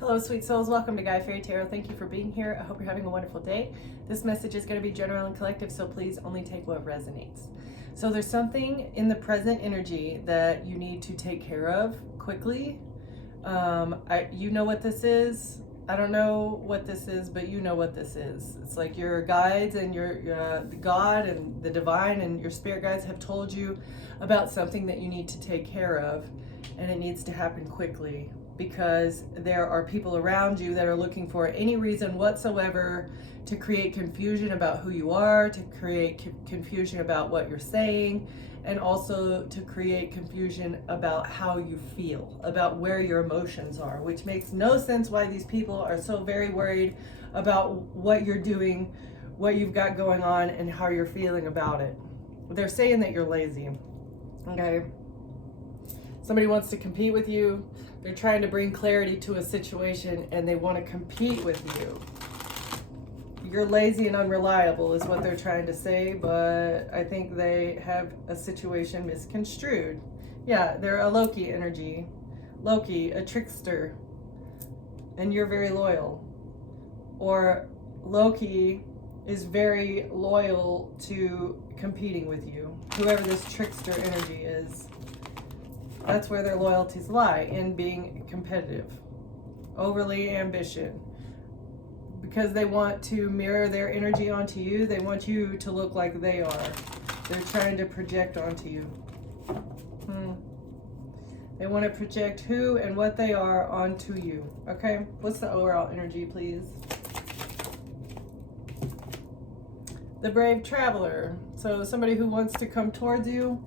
Hello, sweet souls. Welcome to Guy Fairy Tarot. Thank you for being here. I hope you're having a wonderful day. This message is going to be general and collective, so please only take what resonates. So there's something in the present energy that you need to take care of quickly. You know what this is. I don't know what this is, but you know what this is. It's like your guides and your God and the divine and your spirit guides have told you about something that you need to take care of, and it needs to happen quickly, because there are people around you that are looking for any reason whatsoever to create confusion about who you are, to create confusion about what you're saying, and also to create confusion about how you feel, about where your emotions are, which makes no sense why these people are so very worried about what you're doing, what you've got going on, and how you're feeling about it. They're saying that you're lazy, okay? Somebody wants to compete with you. They're trying to bring clarity to a situation and they want to compete with you. You're lazy and unreliable is what they're trying to say, but I think they have a situation misconstrued. Yeah, they're a Loki energy. Loki, a trickster, and you're very loyal. Or Loki is very loyal to competing with you, whoever this trickster energy is. That's where their loyalties lie, in being competitive, overly ambitious, because they want to mirror their energy onto you. They want you to look like they are. They're trying to project onto you. They want to project who and what they are onto you. Okay, what's the overall energy, please? The Brave Traveler. So somebody who wants to come towards you.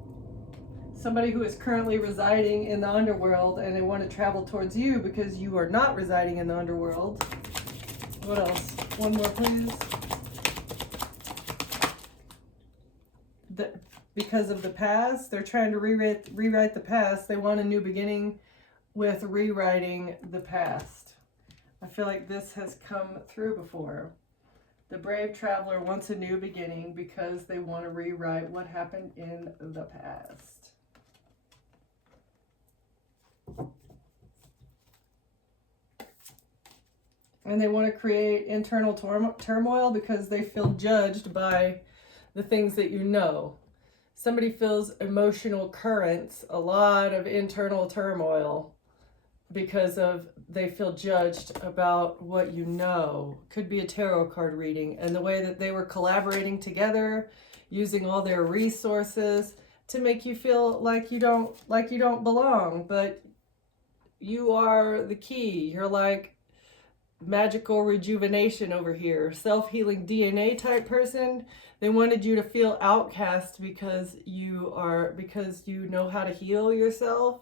Somebody who is currently residing in the underworld and they want to travel towards you because you are not residing in the underworld. What else? One more, please. Because of the past, they're trying to rewrite the past. They want a new beginning with rewriting the past. I feel like this has come through before. The Brave Traveler wants a new beginning because they want to rewrite what happened in the past. And they want to create internal turmoil because they feel judged by the things that you know. Somebody feels emotional currents, a lot of internal turmoil because of they feel judged about what you know. Could be a tarot card reading, and the way that they were collaborating together, using all their resources to make you feel like you don't belong, but you are the key. You're like magical rejuvenation over here, self-healing DNA type person. They wanted you to feel outcast because you know how to heal yourself,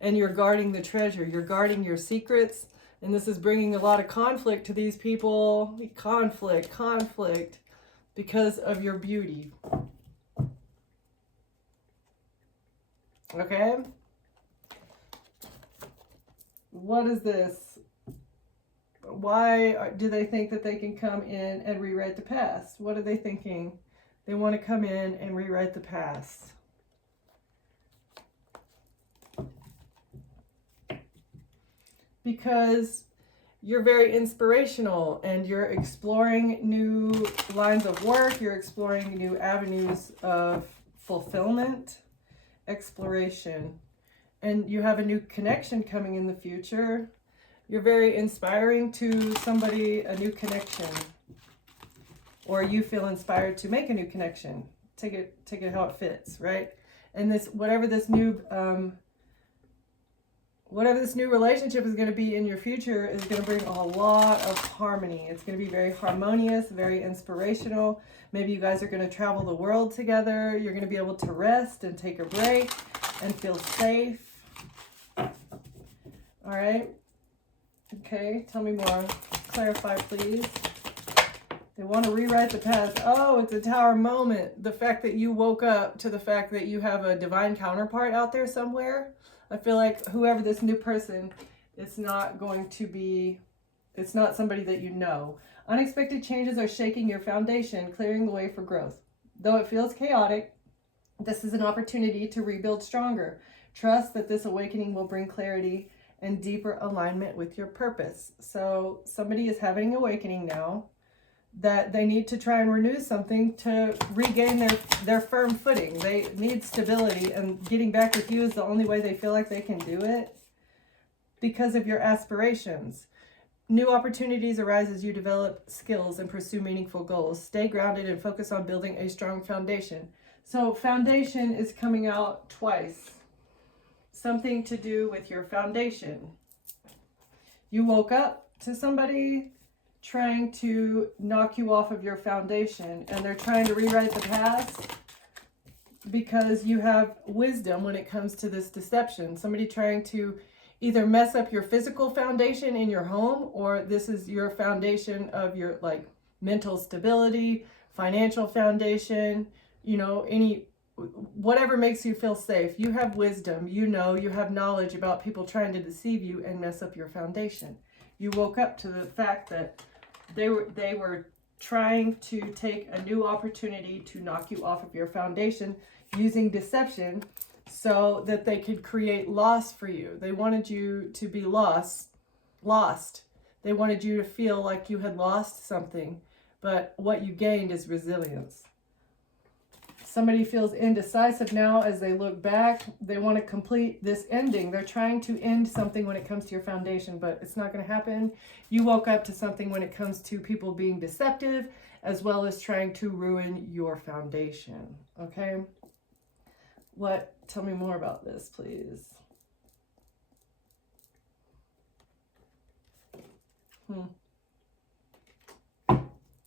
and you're guarding the treasure, you're guarding your secrets, and this is bringing a lot of conflict to these people. Conflict because of your beauty. Okay, what is this? Why do they think that they can come in and rewrite the past? What are they thinking? They want to come in and rewrite the past. Because you're very inspirational and you're exploring new lines of work. You're exploring new avenues of fulfillment, exploration. And you have a new connection coming in the future. You're very inspiring to somebody, a new connection, or you feel inspired to make a new connection. Take it how it fits, right? And this, whatever this new relationship is going to be in your future, is going to bring a lot of harmony. It's going to be very harmonious, very inspirational. Maybe you guys are going to travel the world together. You're going to be able to rest and take a break and feel safe. All right. Okay, tell me more. Clarify, please. They want to rewrite the past. Oh, it's a tower moment. The fact that you woke up to the fact that you have a divine counterpart out there somewhere. I feel like whoever this new person, it's not somebody that you know. Unexpected changes are shaking your foundation, clearing the way for growth. Though it feels chaotic, this is an opportunity to rebuild stronger. Trust that this awakening will bring clarity and deeper alignment with your purpose. So somebody is having an awakening now that they need to try and renew something to regain their firm footing. They need stability, and getting back with you is the only way they feel like they can do it because of your aspirations. New opportunities arise as you develop skills and pursue meaningful goals. Stay grounded and focus on building a strong foundation. So foundation is coming out twice. Something to do with your foundation. You woke up to somebody trying to knock you off of your foundation, and they're trying to rewrite the past because you have wisdom when it comes to this deception. Somebody trying to either mess up your physical foundation in your home, or this is your foundation of your like mental stability, financial foundation, you know, whatever makes you feel safe. You have wisdom, you know, you have knowledge about people trying to deceive you and mess up your foundation. You woke up to the fact that they were trying to take a new opportunity to knock you off of your foundation using deception so that they could create loss for you. They wanted you to be lost. They wanted you to feel like you had lost something, but what you gained is resilience. Somebody feels indecisive now as they look back. They want to complete this ending. They're trying to end something when it comes to your foundation, but it's not going to happen. You woke up to something when it comes to people being deceptive, as well as trying to ruin your foundation. Okay? Tell me more about this, please.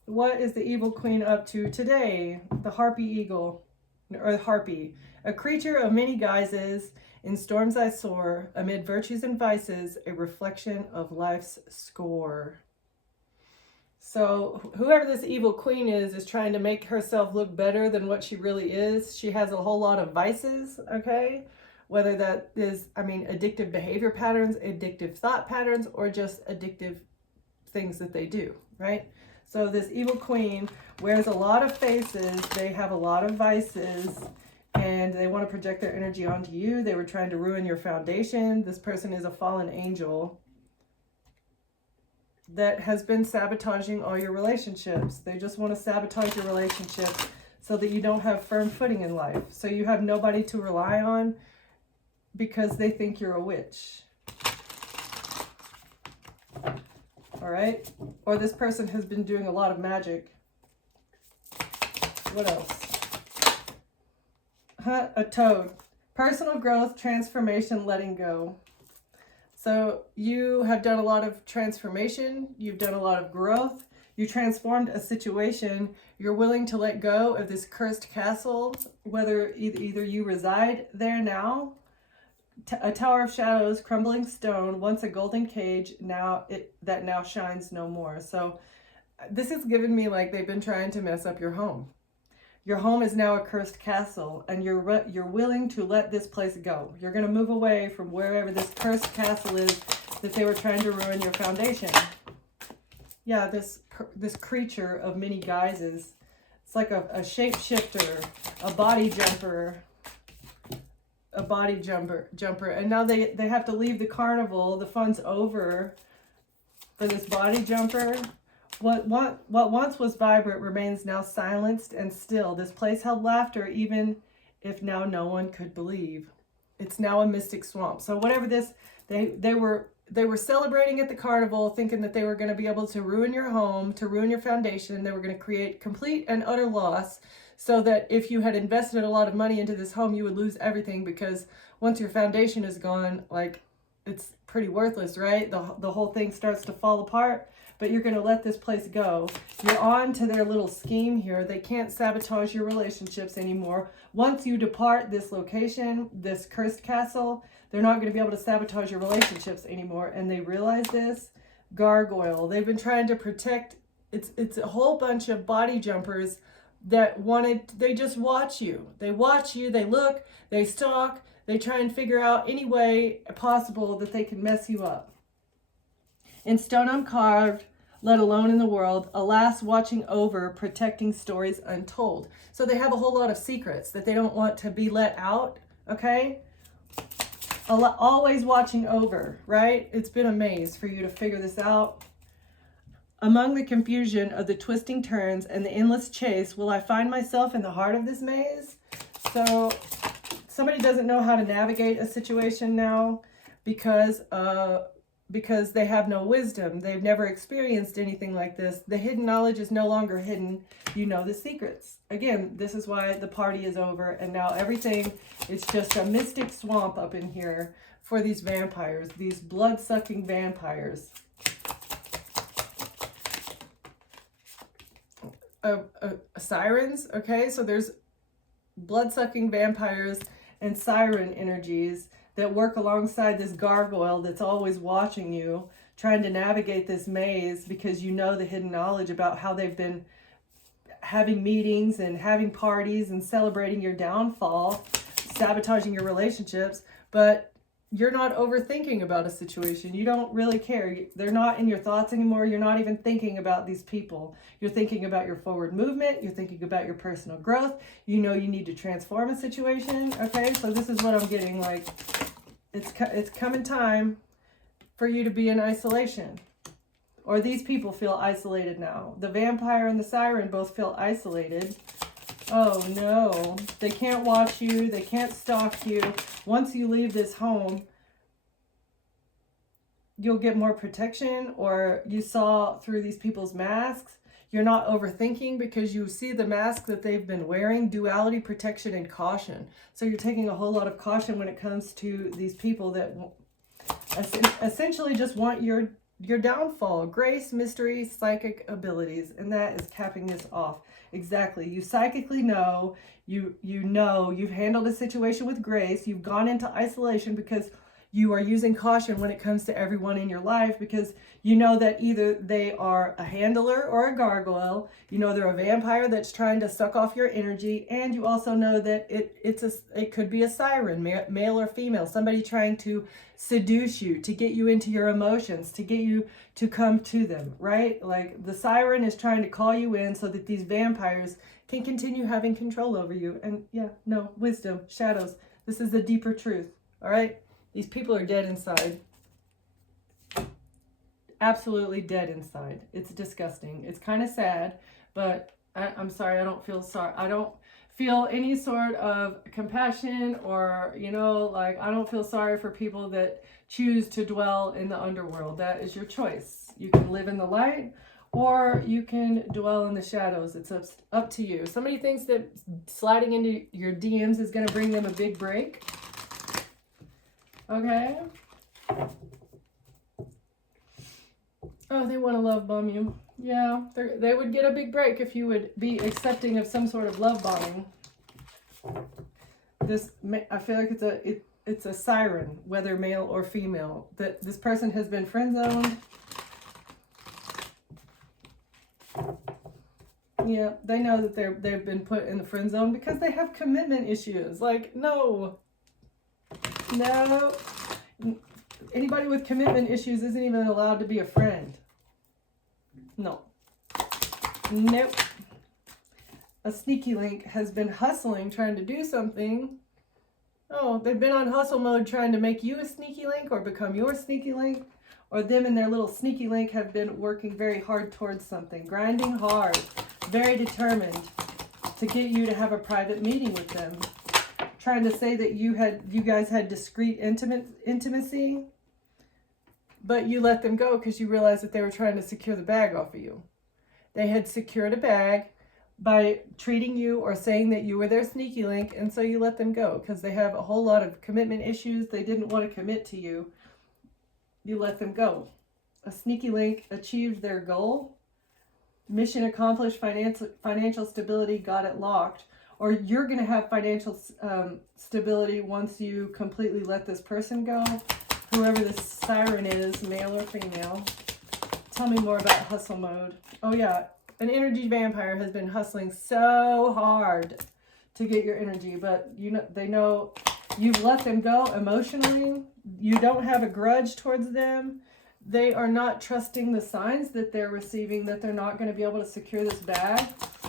What is the evil queen up to today? The harpy eagle, or the harpy, a creature of many guises. In storms I soar, amid virtues and vices, a reflection of life's score. So whoever this evil queen is trying to make herself look better than what she really is. She has a whole lot of vices, okay? Whether that is, addictive behavior patterns, addictive thought patterns, or just addictive things that they do, right? So this evil queen wears a lot of faces. They have a lot of vices, and they want to project their energy onto you. They were trying to ruin your foundation. This person is a fallen angel that has been sabotaging all your relationships. They just want to sabotage your relationship so that you don't have firm footing in life. So you have nobody to rely on because they think you're a witch. All right? Or this person has been doing a lot of magic. What else? A toad. Personal growth, transformation, letting go. So you have done a lot of transformation. You've done a lot of growth. You transformed a situation. You're willing to let go of this cursed castle, whether either you reside there now, a tower of shadows, crumbling stone, once a golden cage, that now shines no more. So this has given me like they've been trying to mess up your home. Your home is now a cursed castle, and you're willing to let this place go. You're going to move away from wherever this cursed castle is that they were trying to ruin your foundation. Yeah, this creature of many guises. It's like a shapeshifter, a body jumper, and now they have to leave the carnival. The fun's over for this body jumper. What once was vibrant remains now silenced and still. This place held laughter even if now no one could believe. It's now a mystic swamp. So whatever this, they were celebrating at the carnival, thinking that they were going to be able to ruin your home, to ruin your foundation. They were going to create complete and utter loss, so that if you had invested a lot of money into this home, you would lose everything, because once your foundation is gone, like, it's pretty worthless, right? The whole thing starts to fall apart. But you're going to let this place go. You're on to their little scheme here. They can't sabotage your relationships anymore. Once you depart this location, this cursed castle, they're not going to be able to sabotage your relationships anymore. And they realize this. Gargoyle. They've been trying to protect. It's a whole bunch of body jumpers that they just watch you. They watch you. They look. They stalk. They try and figure out any way possible that they can mess you up. In stone I'm carved, let alone in the world, alas, watching over, protecting stories untold. So they have a whole lot of secrets that they don't want to be let out, okay? always watching over, right? It's been a maze for you to figure this out. Among the confusion of the twisting turns and the endless chase, will I find myself in the heart of this maze? So somebody doesn't know how to navigate a situation now because they have no wisdom. They've never experienced anything like this. The hidden knowledge is no longer hidden. You know the secrets. Again, this is why the party is over, and now everything is just a mystic swamp up in here for these vampires, these blood-sucking vampires. Sirens, okay? So there's blood-sucking vampires and siren energies that work alongside this gargoyle that's always watching you, trying to navigate this maze because you know the hidden knowledge about how they've been having meetings and having parties and celebrating your downfall, sabotaging your relationships, but you're not overthinking about a situation. You don't really care. They're not in your thoughts anymore. You're not even thinking about these people. You're thinking about your forward movement. You're thinking about your personal growth. You know you need to transform a situation. Okay, so this is what I'm getting. Like, it's coming time for you to be in isolation. Or these people feel isolated now. The vampire and the siren both feel isolated. Oh no, they can't watch you. They can't stalk you. Once you leave this home, you'll get more protection, or you saw through these people's masks. You're not overthinking because you see the mask that they've been wearing, duality, protection, and caution. So you're taking a whole lot of caution when it comes to these people that essentially just want your downfall. Grace, mystery, psychic abilities, and that is capping this off. Exactly. You psychically know, you know you've handled a situation with grace. You've gone into isolation because you are using caution when it comes to everyone in your life, because you know that either they are a handler or a gargoyle. You know they're a vampire that's trying to suck off your energy, and you also know that it could be a siren, male or female, somebody trying to seduce you, to get you into your emotions, to get you to come to them, right? Like the siren is trying to call you in so that these vampires can continue having control over you. And yeah, no, wisdom, shadows. This is the deeper truth, all right? These people are dead inside. Absolutely dead inside. It's disgusting. It's kind of sad, but I'm sorry, I don't feel sorry. I don't feel any sort of compassion, or, you know, like, I don't feel sorry for people that choose to dwell in the underworld. That is your choice. You can live in the light, or you can dwell in the shadows. It's up to you. Somebody thinks that sliding into your DMs is going to bring them a big break. Okay. Oh, they want to love bomb you. Yeah, they would get a big break if you would be accepting of some sort of love bombing. I feel like it's a siren, whether male or female. That this person has been friend zoned. Yeah, they know that they've been put in the friend zone because they have commitment issues. Like, no. Anybody with commitment issues isn't even allowed to be a friend. No. Nope. A sneaky link has been hustling, trying to do something. Oh, they've been on hustle mode trying to make you a sneaky link or become your sneaky link. Or them and their little sneaky link have been working very hard towards something. Grinding hard. Very determined to get you to have a private meeting with them. Trying to say that you guys had discreet intimacy, but you let them go because you realized that they were trying to secure the bag off of you. They had secured a bag by treating you or saying that you were their sneaky link, and so you let them go because they have a whole lot of commitment issues. They didn't want to commit to you. You let them go. A sneaky link achieved their goal. Mission accomplished, financial stability, got it locked. Or you're going to have financial stability once you completely let this person go. Whoever this siren is, male or female. Tell me more about hustle mode. Oh yeah, an energy vampire has been hustling so hard to get your energy, but they know you've let them go emotionally. You don't have a grudge towards them. They are not trusting the signs that they're receiving, that they're not going to be able to secure this bag.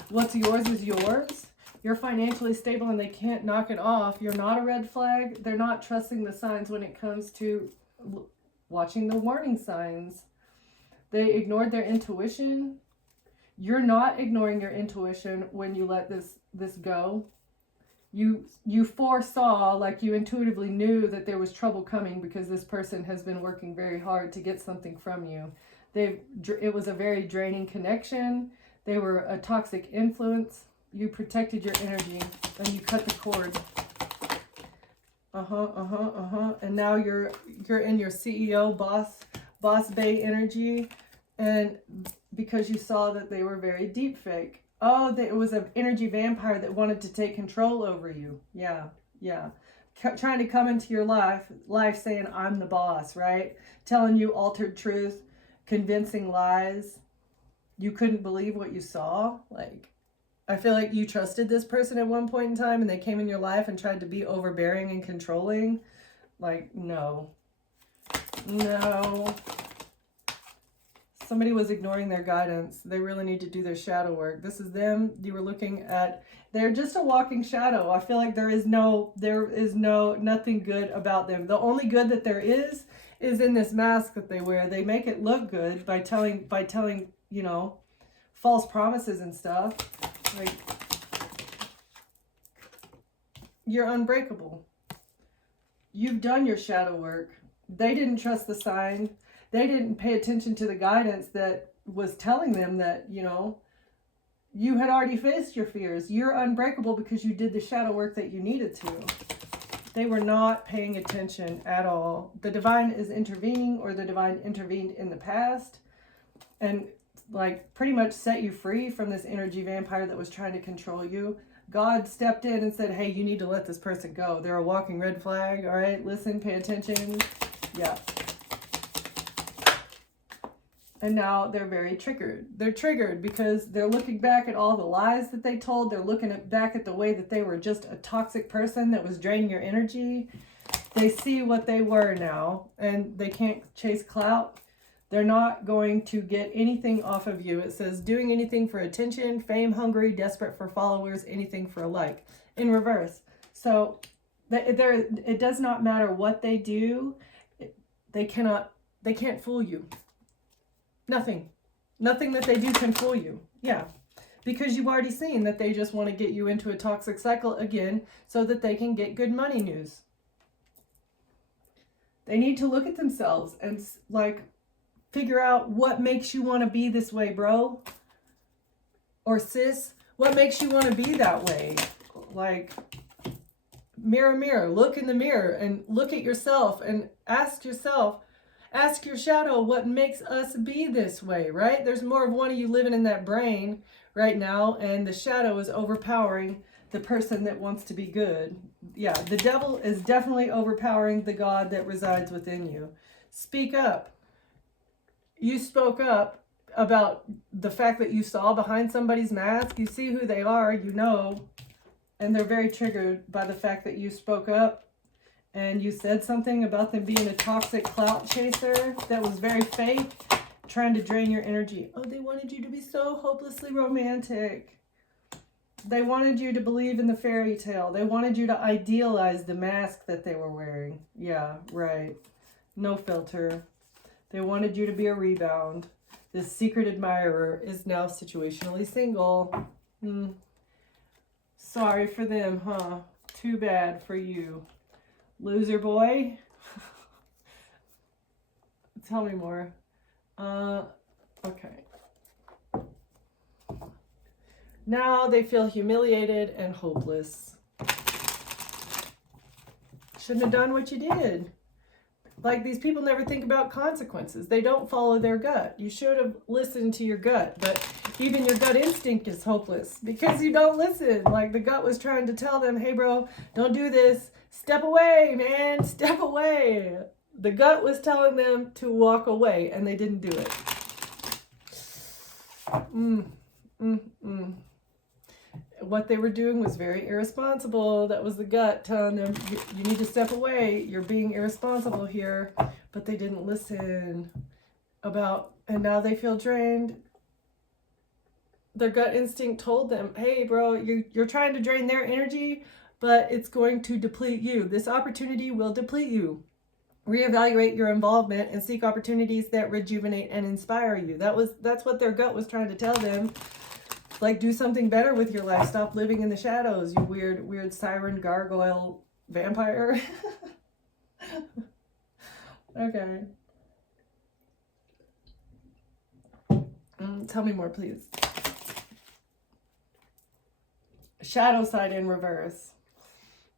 What's yours is yours. You're financially stable and they can't knock it off. You're not a red flag. They're not trusting the signs when it comes to watching the warning signs. They ignored their intuition. You're not ignoring your intuition when you let this go. You foresaw, like you intuitively knew that there was trouble coming because this person has been working very hard to get something from you. It was a very draining connection. They were a toxic influence. You protected your energy and you cut the cord. And now you're in your CEO boss bay energy, and because you saw that they were very deep fake. Oh, it was an energy vampire that wanted to take control over you. Yeah. Trying to come into your life saying, I'm the boss, right? Telling you altered truth, convincing lies. You couldn't believe what you saw. Like, I feel like you trusted this person at one point in time and they came in your life and tried to be overbearing and controlling. Like, no. Somebody was ignoring their guidance. They really need to do their shadow work. This is them. You were looking at, they're just a walking shadow. I feel like there is nothing good about them. The only good that there is in this mask that they wear. They make it look good by telling, you know, false promises and stuff. Like, you're unbreakable. You've done your shadow work. They didn't trust the sign. They didn't pay attention to the guidance that was telling them that, you know, you had already faced your fears. You're unbreakable because you did the shadow work that you needed to. They were not paying attention at all. The divine is intervening, or the divine intervened in the past and like pretty much set you free from this energy vampire that was trying to control you. God stepped in and said, hey, you need to let this person go. They're a walking red flag. All right, listen, pay attention. Yeah. And now they're very triggered. They're triggered because they're looking back at all the lies that they told. They're looking back at the way that they were just a toxic person that was draining your energy. They see what they were now, and they can't chase clout. They're not going to get anything off of you. It says doing anything for attention, fame hungry, desperate for followers, anything for a like. In reverse. So it does not matter what they do. They can't fool you. Nothing that they do can fool you. Yeah. Because you've already seen that they just want to get you into a toxic cycle again so that they can get good money news. They need to look at themselves and like figure out what makes you want to be this way, bro. Or sis, what makes you want to be that way? Like, mirror, look in the mirror and look at yourself and ask your shadow, what makes us be this way, right? There's more of one of you living in that brain right now, and the shadow is overpowering the person that wants to be good. Yeah, the devil is definitely overpowering the God that resides within you. Speak up. You spoke up about the fact that you saw behind somebody's mask. You see who they are, you know, and they're very triggered by the fact that you spoke up. And you said something about them being a toxic clout chaser that was very fake, trying to drain your energy. Oh, they wanted you to be so hopelessly romantic. They wanted you to believe in the fairy tale. They wanted you to idealize the mask that they were wearing. Yeah, right. No filter. They wanted you to be a rebound. This secret admirer is now situationally single. Sorry for them, huh? Too bad for you. Loser boy. Tell me more. Okay. Now they feel humiliated and hopeless. Shouldn't have done what you did. Like, these people never think about consequences. They don't follow their gut. You should have listened to your gut, but even your gut instinct is hopeless because you don't listen. Like, the gut was trying to tell them, hey bro, don't do this. Step away, man, step away. The gut was telling them to walk away, and they didn't do it. What they were doing was very irresponsible. That was the gut telling them, you need to step away. You're being irresponsible here. But they didn't listen and now they feel drained. their gut instinct told them, hey, bro, you're trying to drain their energy, but it's going to deplete you. This opportunity will deplete you. Reevaluate your involvement and seek opportunities that rejuvenate and inspire you. That's what their gut was trying to tell them. Like, do something better with your life. Stop living in the shadows, you weird siren gargoyle vampire. Okay. Tell me more, please. Shadow side in reverse.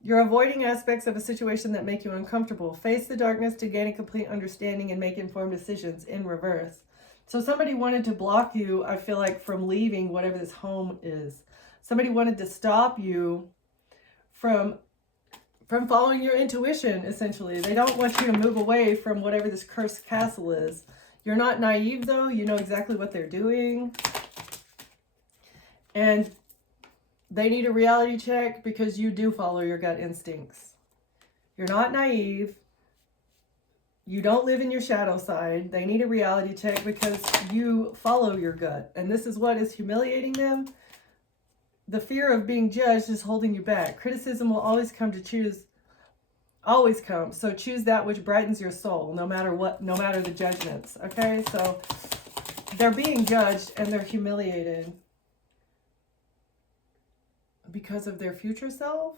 You're avoiding aspects of a situation that make you uncomfortable. Face the darkness to gain a complete understanding and make informed decisions in reverse. So somebody wanted to block you, I feel like, from leaving whatever this home is. Somebody wanted to stop you from following your intuition, essentially. They don't want you to move away from whatever this cursed castle is. You're not naive, though. You know exactly what they're doing. And they need a reality check because you do follow your gut instincts. You're not naive. You don't live in your shadow side. They need a reality check because you follow your gut. And this is what is humiliating them. The fear of being judged is holding you back. Criticism will always come to choose. Always come. So choose that which brightens your soul, no matter what, no matter the judgments. Okay? So they're being judged and they're humiliated because of their future self.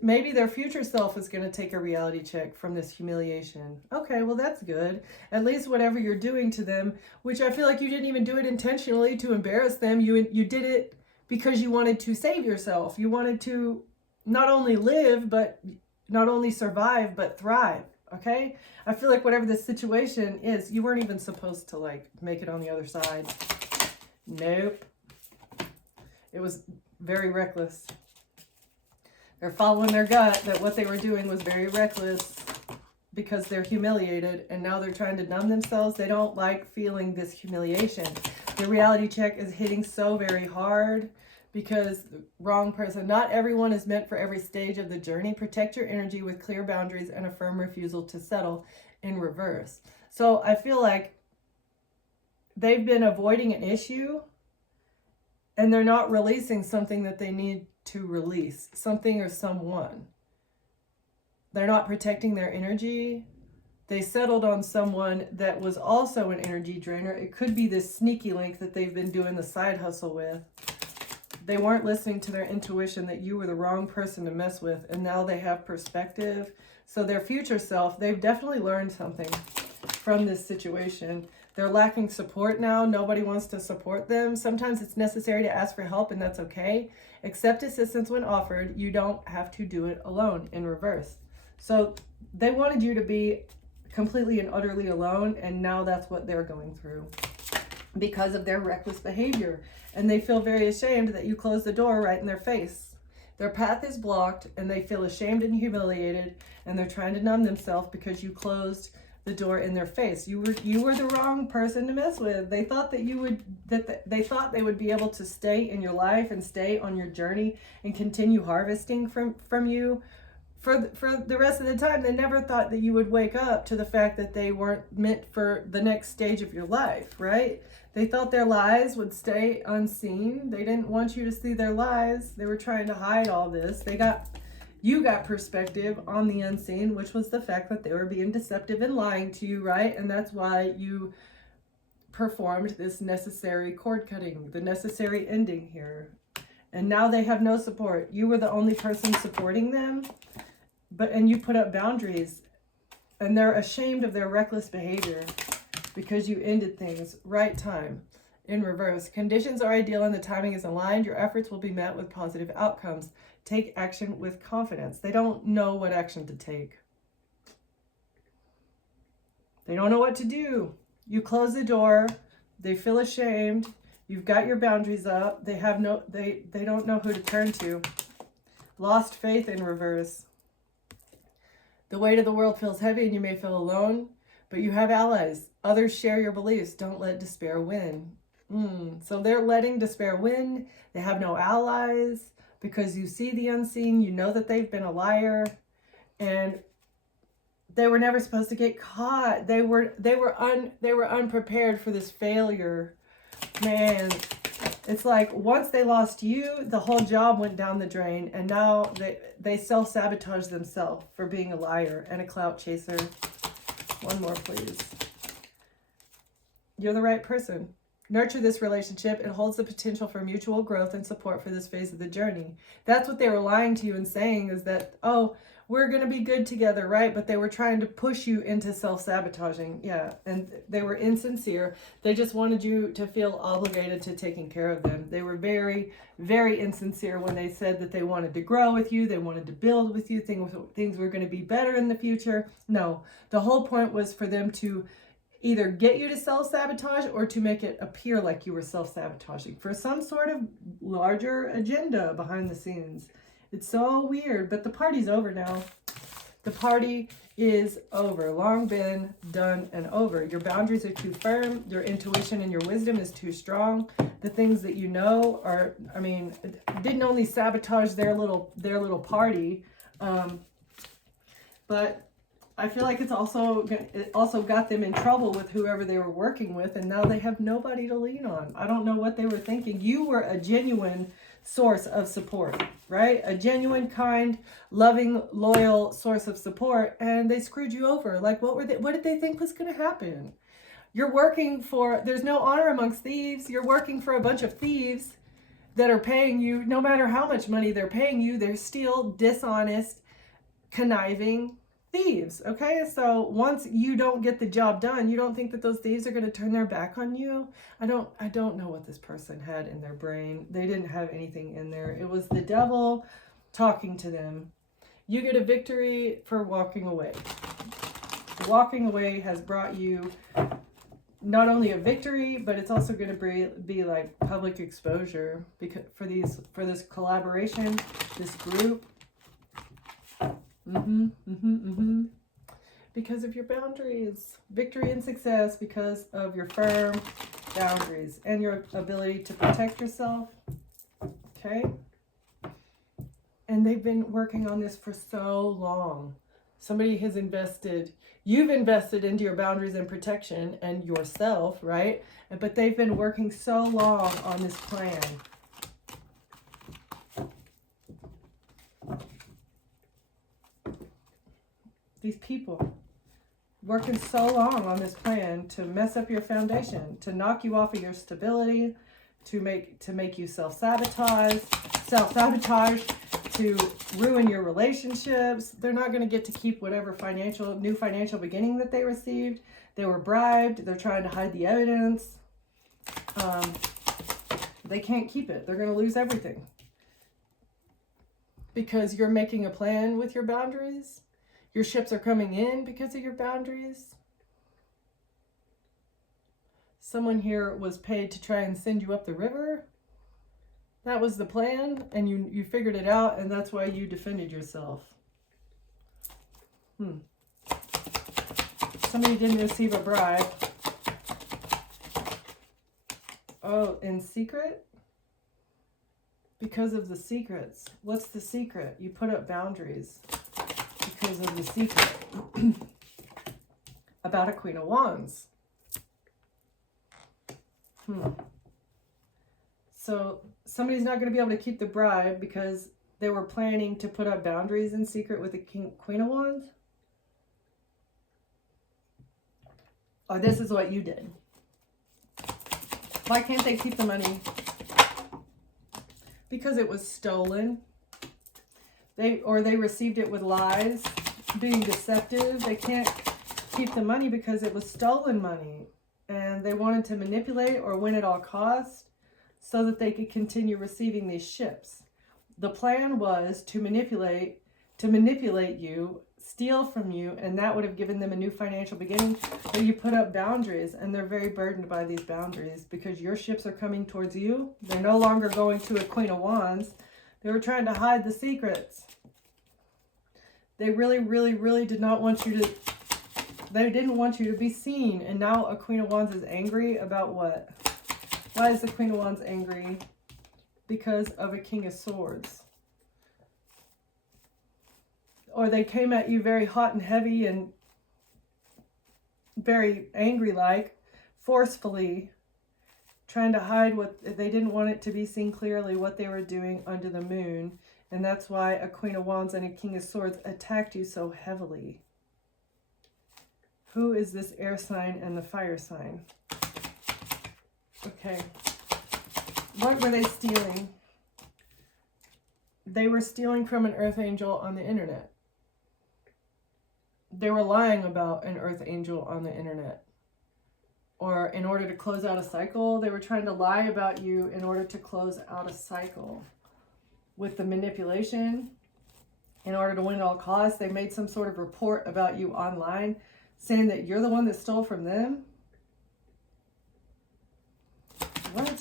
Maybe their future self is going to take a reality check from this humiliation. Okay, well, that's good. At least whatever you're doing to them, which I feel like you didn't even do it intentionally to embarrass them. You did it because you wanted to save yourself. You wanted to not only live, but not only survive, but thrive. Okay? I feel like whatever the situation is, you weren't even supposed to, like, make it on the other side. Nope. It was very reckless. They're following their gut that what they were doing was very reckless because they're humiliated, and now they're trying to numb themselves. They don't like feeling this humiliation. The reality check is hitting so very hard because wrong person. Not everyone is meant for every stage of the journey. Protect your energy with clear boundaries and a firm refusal to settle in reverse. So I feel like they've been avoiding an issue and they're not releasing something that they need to release, something or someone. They're not protecting their energy. They settled on someone that was also an energy drainer. It could be this sneaky link that they've been doing the side hustle with. They weren't listening to their intuition that you were the wrong person to mess with, and now they have perspective. So their future self, they've definitely learned something from this situation. They're lacking support now. Nobody wants to support them. Sometimes it's necessary to ask for help, and that's okay. Accept assistance when offered. You don't have to do it alone in reverse. So they wanted you to be completely and utterly alone, and now that's what they're going through because of their reckless behavior. And they feel very ashamed that you closed the door right in their face. Their path is blocked, and they feel ashamed and humiliated, and they're trying to numb themselves because you closed the door in their face. You were the wrong person to mess with. They thought that they thought they would be able to stay in your life and stay on your journey and continue harvesting from you for the rest of the time. They never thought that you would wake up to the fact that they weren't meant for the next stage of your life, right? They thought their lies would stay unseen. They didn't want you to see their lies. They were trying to hide all this. You got perspective on the unseen, which was the fact that they were being deceptive and lying to you, right? And that's why you performed this necessary cord cutting, the necessary ending here. And now they have no support. You were the only person supporting them, and you put up boundaries, and they're ashamed of their reckless behavior because you ended things right time. In reverse, conditions are ideal and the timing is aligned. Your efforts will be met with positive outcomes. Take action with confidence. They don't know what action to take. They don't know what to do. You close the door. They feel ashamed. You've got your boundaries up. They don't know who to turn to. Lost faith in reverse. The weight of the world feels heavy and you may feel alone, but you have allies. Others share your beliefs. Don't let despair win. So they're letting despair win. They have no allies because you see the unseen. You know that they've been a liar, and they were never supposed to get caught. They were unprepared for this failure. Man, It's like once they lost you, the whole job went down the drain, and now they self-sabotage themselves for being a liar and a clout chaser. One more, please. You're the right person. Nurture this relationship. It holds the potential for mutual growth and support for this phase of the journey. That's what they were lying to you and saying, is that, oh, we're going to be good together, right? But they were trying to push you into self-sabotaging. Yeah, and they were insincere. They just wanted you to feel obligated to taking care of them. They were very, very insincere when they said that they wanted to grow with you. They wanted to build with you. Things were going to be better in the future. No, the whole point was for them to either get you to self-sabotage or to make it appear like you were self-sabotaging for some sort of larger agenda behind the scenes. It's so weird, but the party's over now. The party is over. Long been done and over. Your boundaries are too firm. Your intuition and your wisdom is too strong. The things that you know are, I mean, didn't only sabotage their little party, but I feel like it also got them in trouble with whoever they were working with, and now they have nobody to lean on. I don't know what they were thinking. You were a genuine source of support, right? A genuine, kind, loving, loyal source of support, and they screwed you over. Like, what did they think was going to happen? You're working for, there's no honor amongst thieves. You're working for a bunch of thieves that are paying you, no matter how much money they're paying you, they're still dishonest, conniving thieves. Okay, so once you don't get the job done, you don't think that those thieves are going to turn their back on you? I don't know what this person had in their brain. They didn't have anything in there. It was the devil talking to them. You get a victory for walking away. Walking away has brought you not only a victory, but it's also going to be like public exposure because for this collaboration, this group. Because of your boundaries. Victory and success because of your firm boundaries and your ability to protect yourself. Okay? And they've been working on this for so long. Somebody has you've invested into your boundaries and protection and yourself, right? But they've been working so long on this plan. These people working so long on this plan to mess up your foundation, to knock you off of your stability, to make you self-sabotage, to ruin your relationships. They're not going to get to keep whatever new financial beginning that they received. They were bribed. They're trying to hide the evidence. They can't keep it. They're going to lose everything. Because you're making a plan with your boundaries. Your ships are coming in because of your boundaries. Someone here was paid to try and send you up the river. That was the plan, and you figured it out, and that's why you defended yourself. Somebody didn't receive a bribe. Oh, in secret? Because of the secrets. What's the secret? You put up boundaries. Because of the secret about a Queen of Wands. So somebody's not going to be able to keep the bribe because they were planning to put up boundaries in secret with the Queen of Wands. Or this is what you did. Why can't they keep the money? Because it was stolen. They received it with lies, being deceptive. They can't keep the money because it was stolen money. And they wanted to manipulate or win at all costs so that they could continue receiving these ships. The plan was to manipulate you, steal from you, and that would have given them a new financial beginning. But you put up boundaries, and they're very burdened by these boundaries because your ships are coming towards you. They're no longer going to a Queen of Wands. They were trying to hide the secrets. They really, really, really did not want you to, they didn't want you to be seen. And now a Queen of Wands is angry about what? Why is the Queen of Wands angry? Because of a King of Swords. Or they came at you very hot and heavy and very angry-like, forcefully, trying to hide what they didn't want it to be seen clearly what they were doing under the moon. And that's why a Queen of Wands and a King of Swords attacked you so heavily. Who is this air sign and the fire sign? Okay. What were they stealing? They were stealing from an earth angel on the internet. They were lying about an earth angel on the internet. Or in order to close out a cycle, they were trying to lie about you in order to close out a cycle. With the manipulation, in order to win at all costs, they made some sort of report about you online, saying that you're the one that stole from them. What?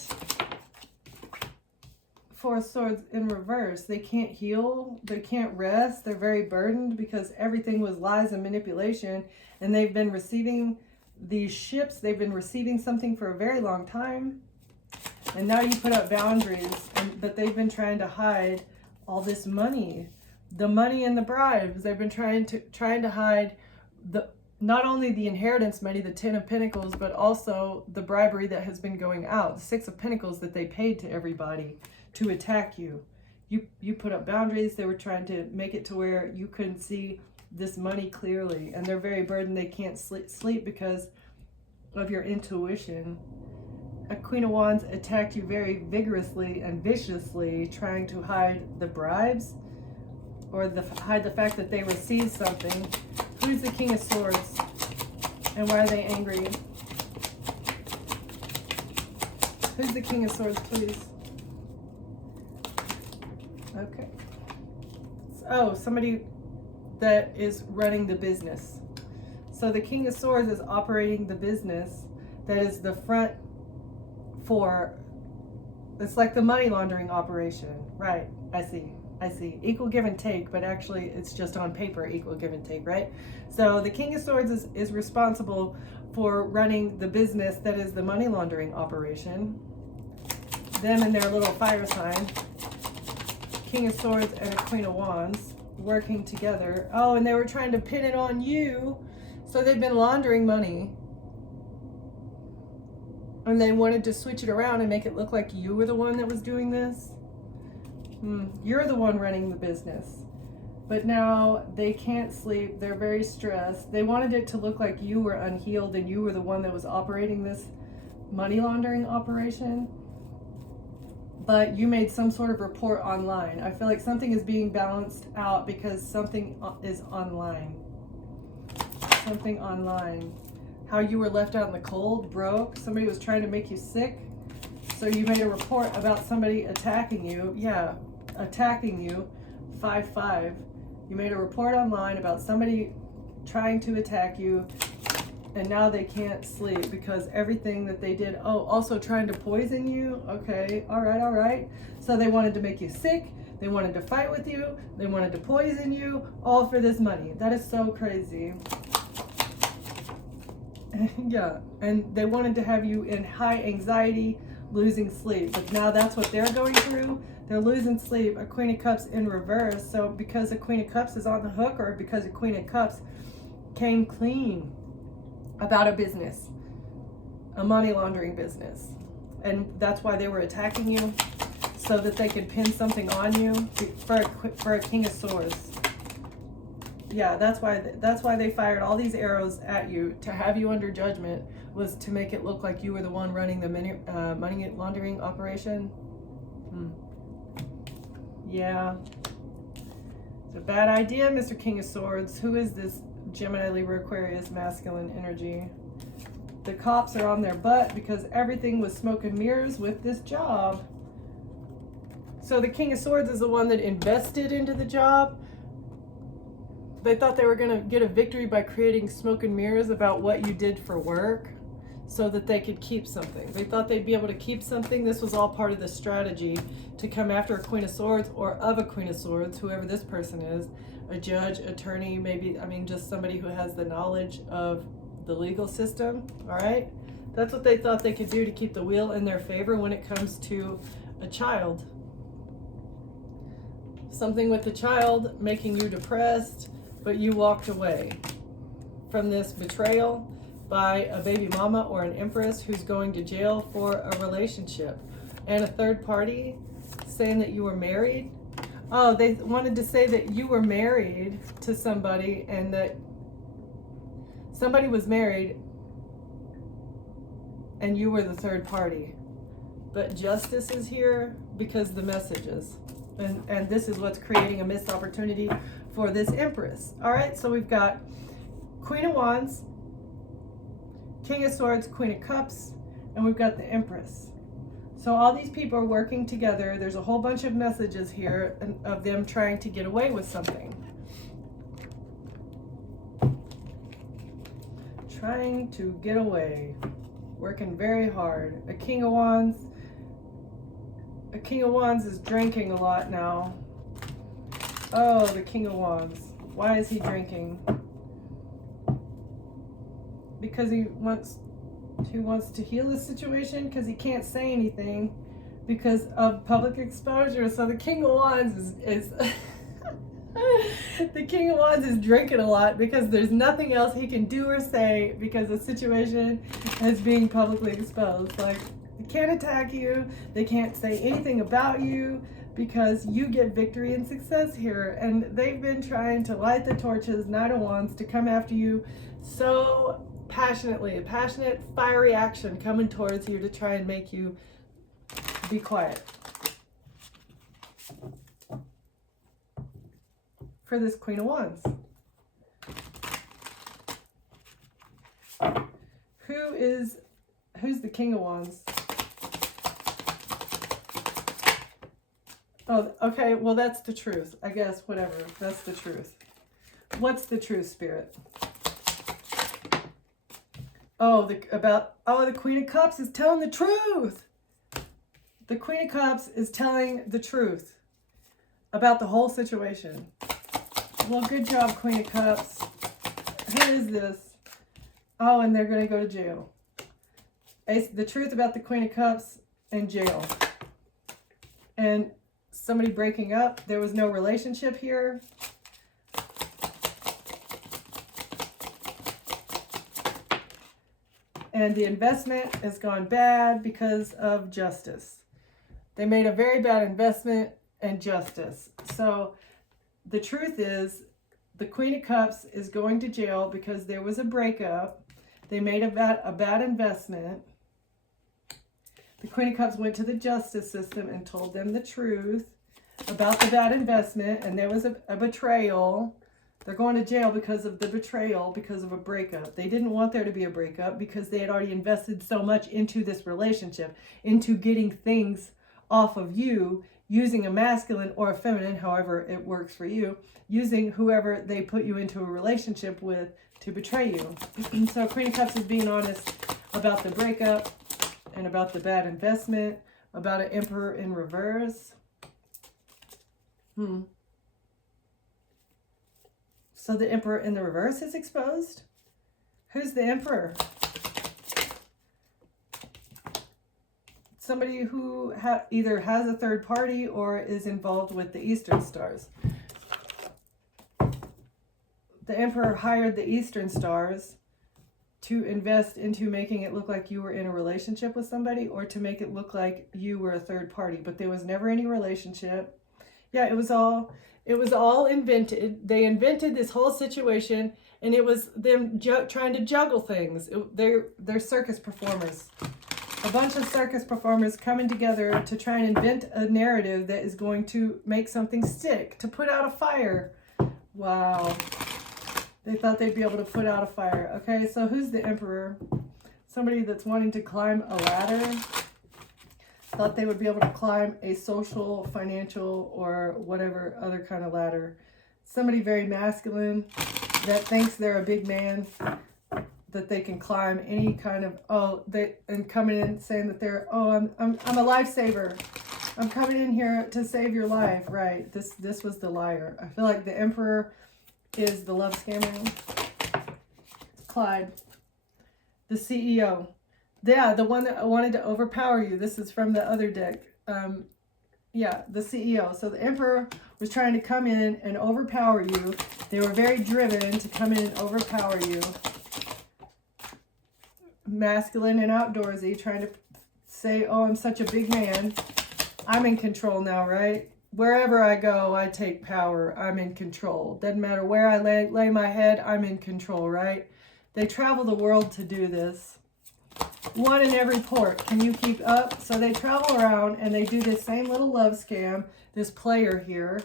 Four of Swords in reverse. They can't heal. They can't rest. They're very burdened because everything was lies and manipulation. And they've been receiving these ships. They've been receiving something for a very long time. And now you put up boundaries. But they've been trying to hide all this money. The money and the bribes. They've been trying to hide not only the inheritance money, the 10 of Pentacles, but also the bribery that has been going out. The 6 of Pentacles that they paid to everybody to attack you. You put up boundaries. They were trying to make it to where you couldn't see this money clearly. And they're very burdened. They can't sleep because of your intuition. A Queen of Wands attacked you very vigorously and viciously, trying to hide the bribes or hide the fact that they received something. Who's the King of Swords? And why are they angry? Who's the King of Swords, please? Okay. Oh, somebody that is running the business. So the King of Swords is operating the business that is the front for, it's like the money laundering operation. Right, I see. Equal give and take, but actually it's just on paper equal give and take, right? So the King of Swords is responsible for running the business that is the money laundering operation. Them and their little fire sign. King of Swords and a Queen of Wands working together. Oh, and they were trying to pin it on you. So they've been laundering money. And they wanted to switch it around and make it look like you were the one that was doing this. You're the one running the business. But now they can't sleep. They're very stressed. They wanted it to look like you were unhealed and you were the one that was operating this money laundering operation. But you made some sort of report online. I feel like something is being balanced out because something is online. Something online. How you were left out in the cold, broke. Somebody was trying to make you sick. So you made a report about somebody attacking you. Yeah, attacking you. 5-5. You made a report online about somebody trying to attack you. And now they can't sleep because everything that they did. Oh, also trying to poison you. Okay, all right. So they wanted to make you sick. They wanted to fight with you. They wanted to poison you. All for this money. That is so crazy. Yeah, and they wanted to have you in high anxiety, losing sleep. But now that's what they're going through. They're losing sleep. A Queen of Cups in reverse. So because a Queen of Cups is on the hook, or because a Queen of Cups came clean about a business, a money laundering business. And that's why they were attacking you, so that they could pin something on you for a King of Swords. Yeah, that's why they fired all these arrows at you, to have you under judgment, was to make it look like you were the one running the money laundering operation. Yeah. It's a bad idea, Mr. King of Swords. Who is this Gemini, Libra, Aquarius, masculine energy? The cops are on their butt because everything was smoke and mirrors with this job. So the King of Swords is the one that invested into the job. They thought they were going to get a victory by creating smoke and mirrors about what you did for work so that they could keep something. They thought they'd be able to keep something. This was all part of the strategy to come after a Queen of Swords, or of a Queen of Swords, whoever this person is, a judge, attorney, maybe, just somebody who has the knowledge of the legal system, all right? That's what they thought they could do to keep the wheel in their favor when it comes to a child. Something with the child making you depressed, but you walked away from this betrayal. by a baby mama or an empress who's going to jail for a relationship. And a third party saying that you were married. Oh, they wanted to say that you were married to somebody and that somebody was married and you were the third party. But justice is here because the messages. And this is what's creating a missed opportunity for this Empress. All right, so we've got Queen of Wands, King of Swords, Queen of Cups, and we've got the Empress. So all these people are working together. There's a whole bunch of messages here of them trying to get away with something. Trying to get away. Working very hard. A King of Wands. A King of Wands is drinking a lot now. Oh, the King of Wands. Why is he drinking? Because he wants to heal the situation, because he can't say anything because of public exposure. So the King of Wands is the King of Wands is drinking a lot because there's nothing else he can do or say because the situation is being publicly exposed. Like, they can't attack you, they can't say anything about you because you get victory and success here. And they've been trying to light the torches, Knight of Wands, to come after you so passionately, a passionate, fiery action coming towards you to try and make you be quiet. For this Queen of Wands. Who's the King of Wands? Oh, okay, well that's the truth. I guess, whatever, that's the truth. What's the truth, Spirit? Oh, the Queen of Cups is telling the truth. The Queen of Cups is telling the truth about the whole situation. Well, good job, Queen of Cups. Who is this? Oh, and they're going to go to jail. The truth about the Queen of Cups and jail. And somebody breaking up. There was no relationship here. And the investment has gone bad because of justice. They made a very bad investment and justice. So the truth is, the Queen of Cups is going to jail because there was a breakup. They made a bad investment. The Queen of Cups went to the justice system and told them the truth about the bad investment, and there was a betrayal. They're going to jail because of the betrayal, because of a breakup. They didn't want there to be a breakup because they had already invested so much into this relationship, into getting things off of you, using a masculine or a feminine, however it works for you, using whoever they put you into a relationship with to betray you. So Queen of Cups is being honest about the breakup and about the bad investment, about an Emperor in reverse. So the Emperor in the reverse is exposed? Who's the Emperor? Somebody who either has a third party or is involved with the Eastern Stars. The Emperor hired the Eastern Stars to invest into making it look like you were in a relationship with somebody, or to make it look like you were a third party, but there was never any relationship. Yeah, it was all invented. They invented this whole situation, and it was them trying to juggle things. They're circus performers. A bunch of circus performers coming together to try and invent a narrative that is going to make something stick, to put out a fire. Wow. They thought they'd be able to put out a fire. Okay, so who's the Emperor? Somebody that's wanting to climb a ladder. Thought they would be able to climb a social, financial, or whatever other kind of ladder. Somebody very masculine that thinks they're a big man, that they can climb any kind of, and coming in saying that they're, I'm a lifesaver. I'm coming in here to save your life. Right, this was the liar. I feel like the Emperor is the love scammer. Clyde, the CEO. Yeah, the one that wanted to overpower you. This is from the other deck. Yeah, the CEO. So the Emperor was trying to come in and overpower you. They were very driven to come in and overpower you. masculine and outdoorsy, trying to say, oh, I'm such a big man. I'm in control now, right? Wherever I go, I take power. I'm in control. Doesn't matter where I lay my head, I'm in control, right? They travel the world to do this. One in every port. Can you keep up? So they travel around and they do this same little love scam. This player here,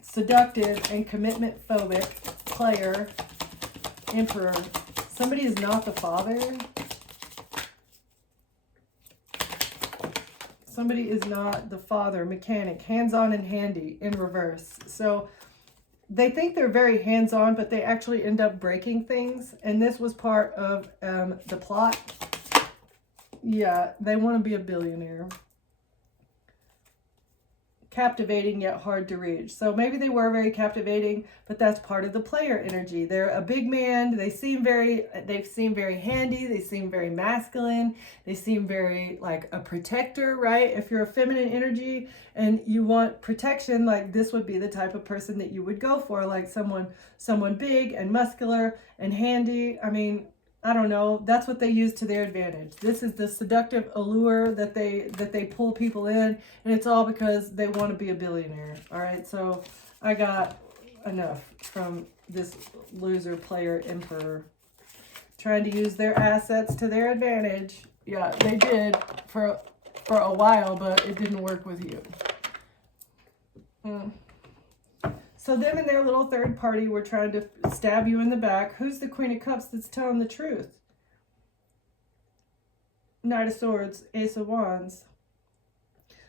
seductive and commitment phobic player, emperor. Somebody is not the father. Somebody is not the father. Mechanic, hands-on and handy in reverse. So they think they're very hands-on, but they actually end up breaking things. And this was part of the plot. Yeah, they want to be a billionaire. Captivating yet hard to reach. So maybe they were very captivating, but that's part of the player energy. They're a big man. They seem very handy. They seem very masculine. They seem very like a protector, right? If you're a feminine energy and you want protection, like this would be the type of person that you would go for, like someone big and muscular and handy. I mean, I don't know. That's what they use to their advantage. This is the seductive allure that they pull people in, and it's all because they want to be a billionaire. All right, so I got enough from this loser player emperor trying to use their assets to their advantage. Yeah, they did for a while, but it didn't work with you. So them and their little third party were trying to stab you in the back. Who's the Queen of Cups that's telling the truth? Knight of Swords, Ace of Wands.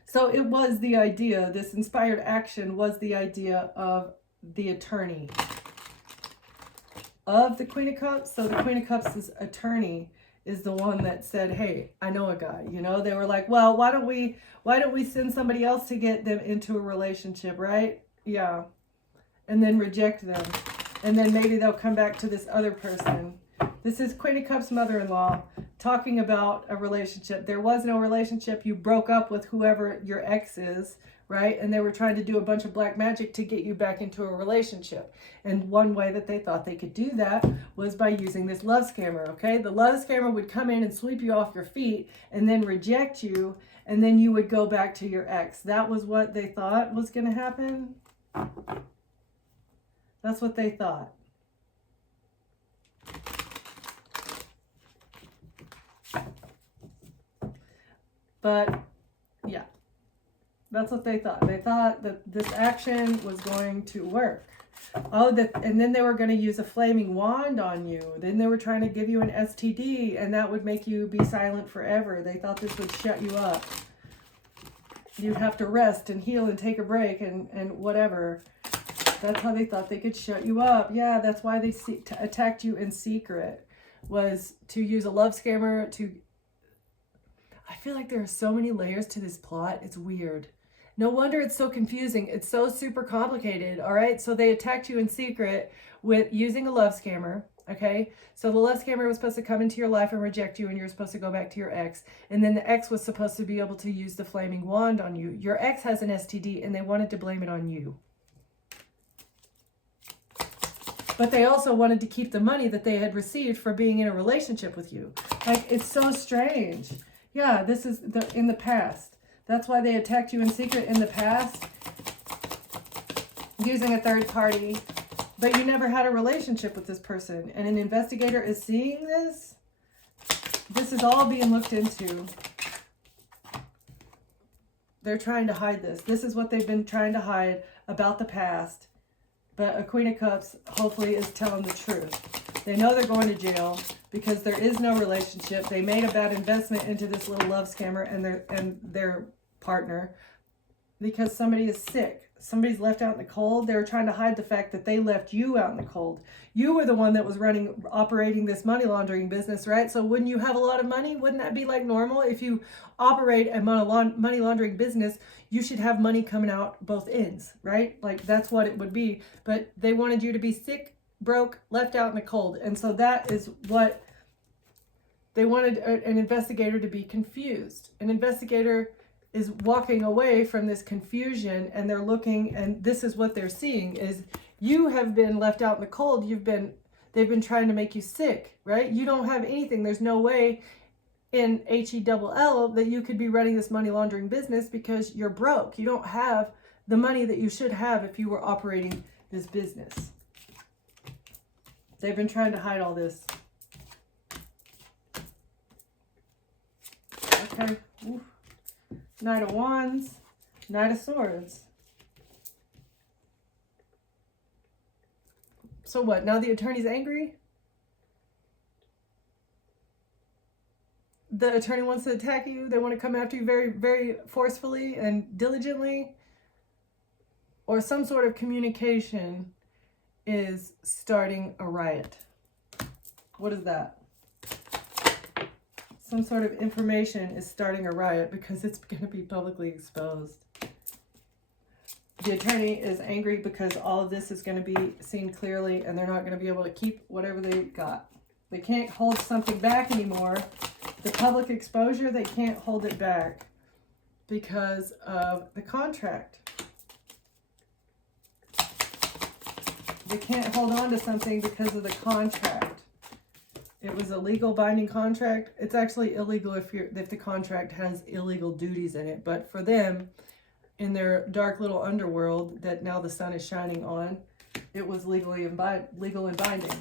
So it was the idea, this inspired action was the idea of the attorney of the Queen of Cups. So the Queen of Cups' attorney is the one that said, hey, I know a guy. You know, they were like, well, why don't we send somebody else to get them into a relationship, right? Yeah. And then reject them. And then maybe they'll come back to this other person. This is Queen of Cups' mother-in-law talking about a relationship. There was no relationship. You broke up with whoever your ex is, right? And they were trying to do a bunch of black magic to get you back into a relationship. And one way that they thought they could do that was by using this love scammer, okay? The love scammer would come in and sweep you off your feet and then reject you, and then you would go back to your ex. That was what they thought was going to happen. That's what they thought. But yeah, that's what they thought. They thought that this action was going to work. Oh, and then they were going to use a flaming wand on you. Then they were trying to give you an STD, and that would make you be silent forever. They thought this would shut you up. You'd have to rest and heal and take a break and whatever. That's how they thought they could shut you up. Yeah, that's why they attacked you in secret, was to use a love scammer to... I feel like there are so many layers to this plot. It's weird. No wonder it's so confusing. It's so super complicated, all right? So they attacked you in secret with using a love scammer, okay? So the love scammer was supposed to come into your life and reject you, and you're supposed to go back to your ex. And then the ex was supposed to be able to use the flaming wand on you. Your ex has an STD, and they wanted to blame it on you. But they also wanted to keep the money that they had received for being in a relationship with you. Like, it's so strange. Yeah, this is in the past. That's why they attacked you in secret in the past, using a third party. But you never had a relationship with this person. And an investigator is seeing this. This is all being looked into. They're trying to hide this. This is what they've been trying to hide about the past. But a Queen of Cups hopefully is telling the truth. They know they're going to jail because there is no relationship. They made a bad investment into this little love scammer and their partner because somebody is sick. Somebody's left out in the cold. They were trying to hide the fact that they left you out in the cold. You were the one that was operating this money laundering business, right? So wouldn't you have a lot of money? Wouldn't that be like normal? If you operate a money laundering business, you should have money coming out both ends, right? Like that's what it would be. But they wanted you to be sick, broke, left out in the cold. And so that is what they wanted an investigator to be confused. An investigator is walking away from this confusion, and they're looking, and this is what they're seeing is you have been left out in the cold. You've been They've been trying to make you sick, right? You don't have anything. There's no way in HELL that you could be running this money laundering business because you're broke. You don't have the money that you should have if you were operating this business. They've been trying to hide all this. Okay. Oof. Knight of Wands, Knight of Swords. So what? Now the attorney's angry? The attorney wants to attack you. They want to come after you very, very forcefully and diligently. Or some sort of communication is starting a riot. What is that? Some sort of information is starting a riot because it's going to be publicly exposed. The attorney is angry because all of this is going to be seen clearly and they're not going to be able to keep whatever they got. They can't hold something back anymore. The public exposure, they can't hold it back because of the contract. They can't hold on to something because of the contract. It was a legal binding contract. It's actually illegal if the contract has illegal duties in it. But for them, in their dark little underworld that now the sun is shining on, it was legal and binding.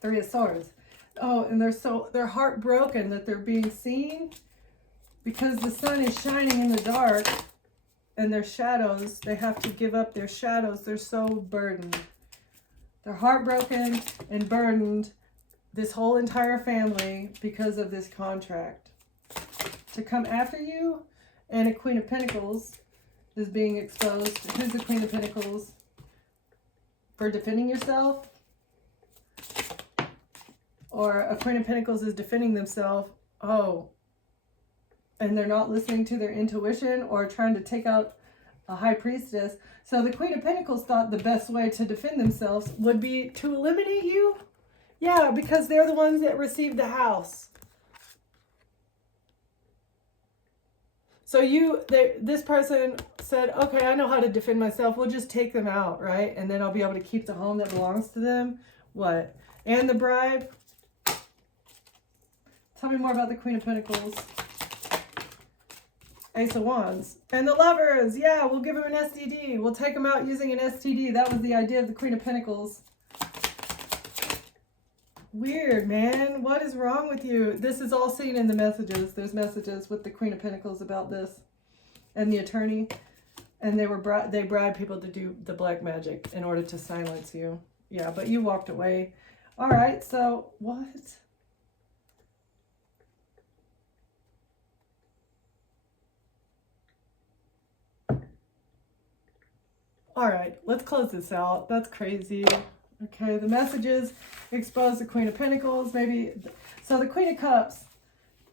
Three of Swords. Oh, and they're heartbroken that they're being seen because the sun is shining in the dark and their shadows, they have to give up their shadows. They're so burdened. They're heartbroken and burdened, this whole entire family, because of this contract. To come after you, and a Queen of Pentacles is being exposed. Who's the Queen of Pentacles? For defending yourself? Or a Queen of Pentacles is defending themselves. Oh, and they're not listening to their intuition or trying to take out a High Priestess. So the Queen of Pentacles thought the best way to defend themselves would be to eliminate you. Yeah, because they're the ones that received the house. So this person said, okay, I know how to defend myself. We'll just take them out, right? And then I'll be able to keep the home that belongs to them. What? And the bribe? Tell me more about the Queen of Pentacles. Ace of Wands. And the Lovers. Yeah, we'll give them an STD. We'll take them out using an STD. That was the idea of the Queen of Pentacles. Weird, man. What is wrong with you? This is all seen in the messages. There's messages with the Queen of Pentacles about this. And the attorney. And they bribed people to do the black magic in order to silence you. Yeah, but you walked away. All right, so what? All right, let's close this out. That's crazy. Okay, the messages expose the Queen of Pentacles. Maybe, so the Queen of Cups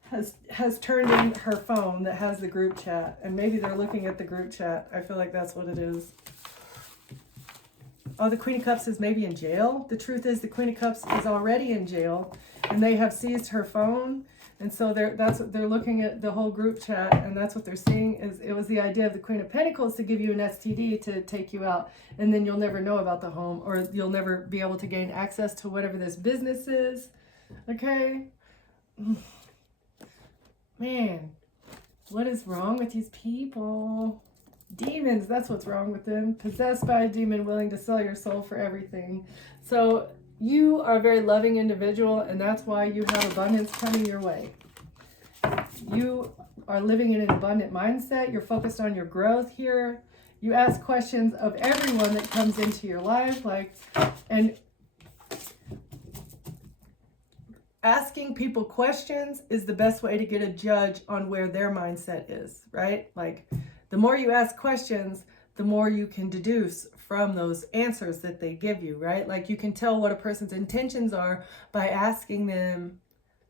has turned in her phone that has the group chat, and maybe they're looking at the group chat. I feel like that's what it is. Oh, the Queen of Cups is maybe in jail. The truth is the Queen of Cups is already in jail, and they have seized her phone. And so they're looking at the whole group chat, and that's what they're seeing. Is it was the idea of the Queen of Pentacles to give you an STD to take you out, and then you'll never know about the home, or you'll never be able to gain access to whatever this business is. Okay? Man, what is wrong with these people? Demons, that's what's wrong with them. Possessed by a demon, willing to sell your soul for everything. So you are a very loving individual, and that's why you have abundance coming your way. You are living in an abundant mindset. You're focused on your growth here. You ask questions of everyone that comes into your life, and asking people questions is the best way to get a judge on where their mindset is, right? Like, the more you ask questions, the more you can deduce from those answers that they give you, right? Like, you can tell what a person's intentions are by asking them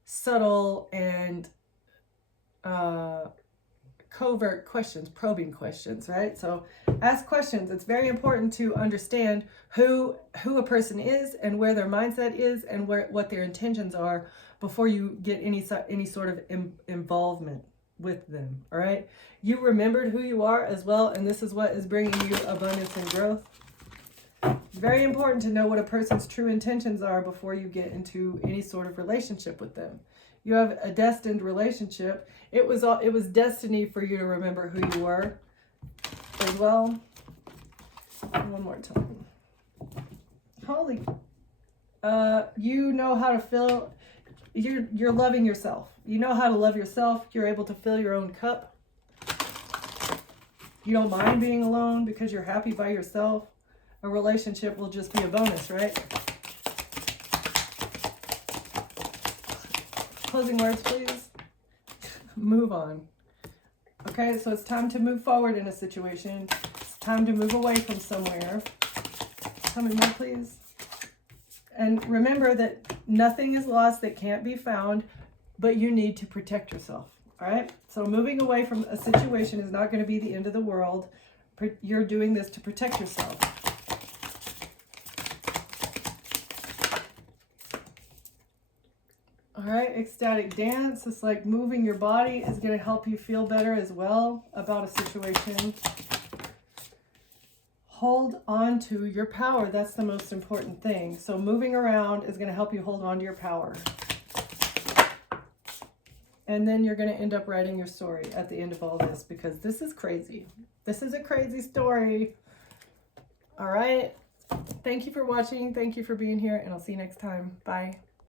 subtle and covert questions, probing questions, right? So ask questions. It's very important to understand who a person is and where their mindset is and what their intentions are before you get any sort of involvement with them. All right, you remembered who you are as well, and this is what is bringing you abundance and growth. Very important to know what a person's true intentions are before you get into any sort of relationship with them. You have a destined relationship. It was destiny for you to remember who you were as well. One more time. Holy, you know how to fill. You're loving yourself. You know how to love yourself. You're able to fill your own cup. You don't mind being alone because you're happy by yourself. A relationship will just be a bonus, right? Closing words, please. Move on. Okay, so it's time to move forward in a situation. It's time to move away from somewhere. Tell me more, please. And remember that nothing is lost that can't be found, but you need to protect yourself. All right? So moving away from a situation is not going to be the end of the world. You're doing this to protect yourself. All right, ecstatic dance. It's like moving your body is going to help you feel better as well about a situation. Hold on to your power. That's the most important thing. So moving around is going to help you hold on to your power. And then you're going to end up writing your story at the end of all this, because this is crazy. This is a crazy story. All right. Thank you for watching. Thank you for being here, and I'll see you next time. Bye.